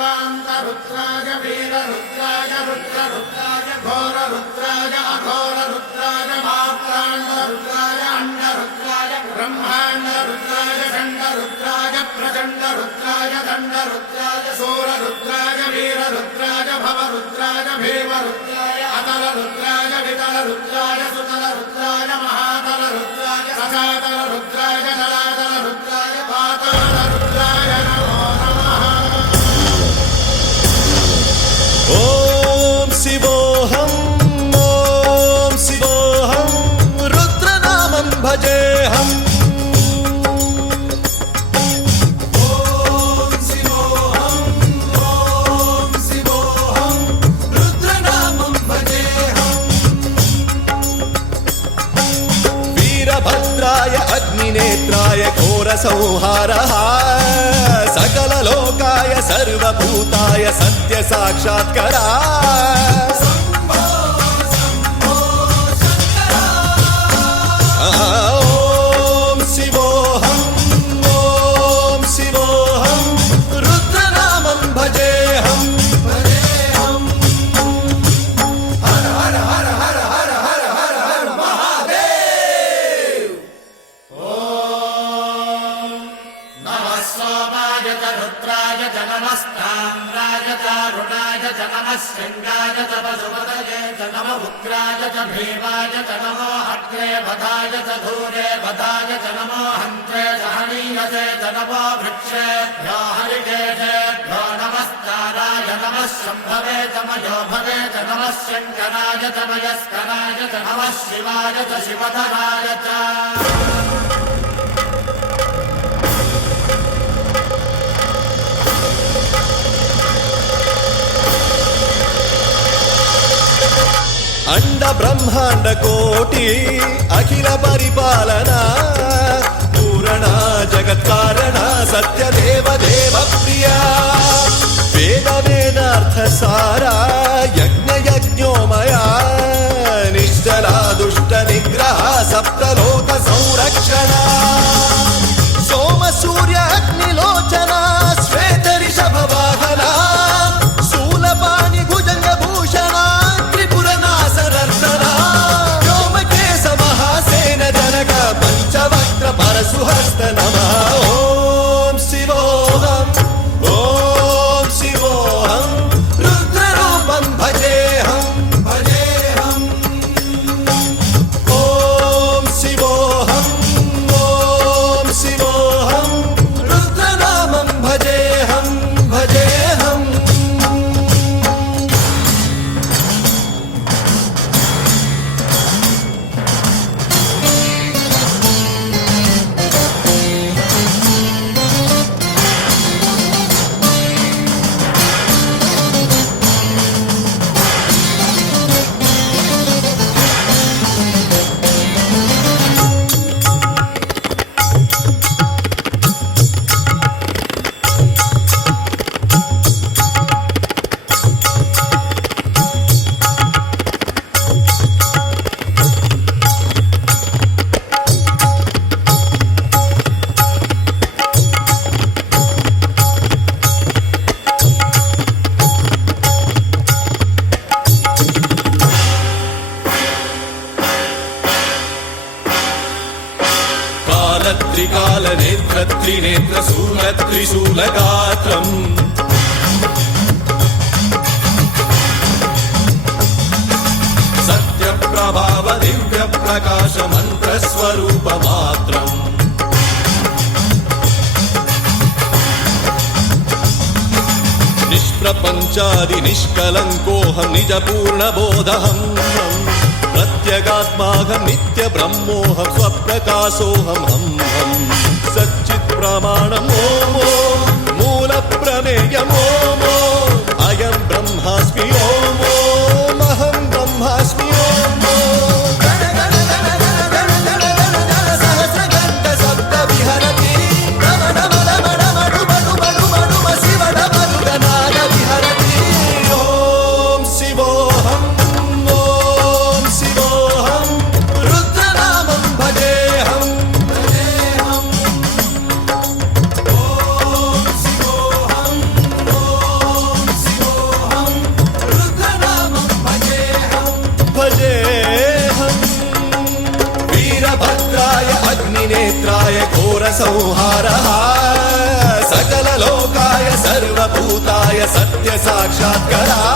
सर्वान्तरुद्राय वीररुद्राय रुद्ररुद्राय घोररुद्राय अघोररुद्राय मात्राण्डरुद्राय अण्डरुद्राय ब्रह्माण्डरुद्राय खण्डरुद्राय प्रचण्डरुद्राय दण्डरुद्राय सूररुद्राय वीररुद्राय भवरुद्राय भीमरुद्राय अतलरुद्राय वितलरुद्राय सुतलरुद्राय महातलरुद्राय सजातलरुद्राय जलातलरुद्राय पातालरुद्राय नमो नमः। ओम शिवोऽहं रुद्रनामं भजेऽहम्। वीरभद्राय अग्निनेत्राय घोरसंहारः सकललोकाय सर्वभूताय सत्यसाक्षात्करा। ॐ शिवोऽहं रुद्रनामं भजेऽहम्। हर हर हर हर हर हर हर हर महादेव। नमः सोमाय च रुद्राय च नमस्ताम्राय च अरुणाय च नमः शृङ्गाय च पशुपतये च नमः उग्राय च भीमाय च नमो अग्रे वधाय च धूरे वधाय च नमो हन्त्रे च हनीयसे च नमो वृक्षेभ्यो हरिकेशेभ्यो नमस्काराय नमः शम्भवे च मयोभवे च नमः शङ्कराय च मयस्कराय च नमः शिवाय च शिवधराय च। अंड ब्रह्मांड कोटि अखिल परिपालना पूरणा जगत्कारणा सत्यदेव देव प्रिया वेद वेदार्थ सारा यज्ञ यज्ञोमया निश्चला दुष्ट निग्रह सप्तलोक संरक्षणा सोम सूर्य अग्निलोचना श्वेत ऋषभ वाहना शूलपाणि भुजंग भूषणा पंचवक्त्र परशुहस्त नमः। ओम शिवोऽहं रुद्ररूपं भजेऽहम्। ओम शिवोऽहं रुद्रनामं भजेऽहम्। त्रिकाल नेत्र त्रिनेत्र शूल त्रिशूलगात्रम् सत्यप्रभाव दिव्य प्रकाश मंत्र स्वरूप मात्रम् निष्प्रपंचादि निष्कलंकोऽहं निज पूर्ण बोधहम् प्रत्यगात्माहं नित्य ब्रह्मोऽहं स्वप्रकाशोऽहं हम सच्चित् प्रमाणम् ओम मूल प्रमेयम् ओम अयं ब्रह्मास्मि ओम अहं ब्रह्मास्मि ओम सहस्रघण्ट शब्द विहरति ओम शिवोऽहं रुद्रनामं भजेऽहम्। हरः सकललोकाय सर्वभूताय सत्य साक्षात्करा